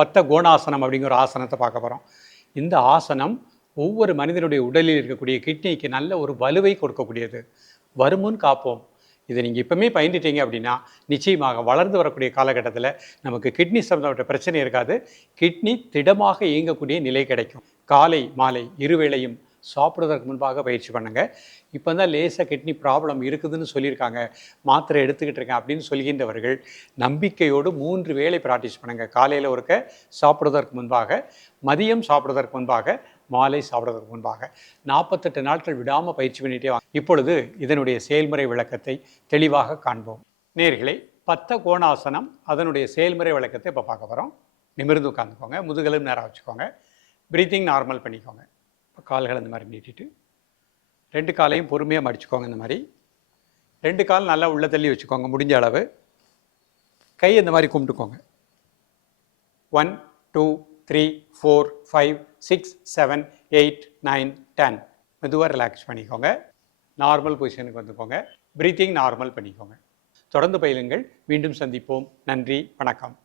பத்த கோணாசனம் அப்படிங்கிற ஆசனத்தை பார்க்க போகிறோம். இந்த ஆசனம் ஒவ்வொரு மனிதனுடைய உடலில் இருக்கக்கூடிய கிட்னிக்கு நல்ல ஒரு வலுவை கொடுக்கக்கூடியது. வருமுன் காப்போம். இதை நீங்கள் இப்போமே பயின்றுட்டீங்க அப்படின்னா நிச்சயமாக வளர்ந்து வரக்கூடிய காலகட்டத்தில் நமக்கு கிட்னி சம்பந்தப்பட்ட பிரச்சனை இருக்காது. கிட்னி திடமாக இயங்கக்கூடிய நிலை கிடைக்கும். காலை மாலை இருவேளையும் சாப்பிடுவதற்கு முன்பாக பயிற்சி பண்ணுங்கள். இப்போ தான் லேசாக கிட்னி ப்ராப்ளம் இருக்குதுன்னு சொல்லியிருக்காங்க, மாத்திரை எடுத்துக்கிட்டு இருக்கேன் அப்படின்னு சொல்கின்றவர்கள் நம்பிக்கையோடு 3 வேளை ப்ராக்டிஸ் பண்ணுங்கள். காலையில் ஒருக்க, சாப்பிடுவதற்கு முன்பாக, மதியம் சாப்பிடுவதற்கு முன்பாக, மாலை சாப்பிடுவதற்கு முன்பாக 48 நாட்கள் விடாமல் பயிற்சி பண்ணிகிட்டே வாங்க. இப்பொழுது இதனுடைய செயல்முறை விளக்கத்தை தெளிவாக காண்போம். நேயர்களே, பத்த கோணாசனம் அதனுடைய செயல்முறை விளக்கத்தை இப்போ பார்க்க போகிறோம். நிமிர்ந்து உட்காந்துக்கோங்க, முதுகெலும் நேராக வச்சுக்கோங்க, பிரீத்திங் நார்மல் பண்ணிக்கோங்க. இப்போ கால்களை இந்த மாதிரி நீட்டிட்டு 2 காலையும் பொறுமையாக மடிச்சுக்கோங்க. இந்த மாதிரி 2 கால் நல்லா உள்ள தள்ளி வச்சுக்கோங்க. முடிஞ்ச அளவு கை இந்த மாதிரி கும்பிட்டுக்கோங்க. 1 2 3 4 5 6 7 8 9 10. மெதுவாக ரிலாக்ஸ் பண்ணிக்கோங்க. நார்மல் பொசிஷனுக்கு வந்துக்கோங்க. பிரீத்திங் நார்மல் பண்ணிக்கோங்க. தொடர்ந்து பயிலுங்கள். மீண்டும் சந்திப்போம். நன்றி, வணக்கம்.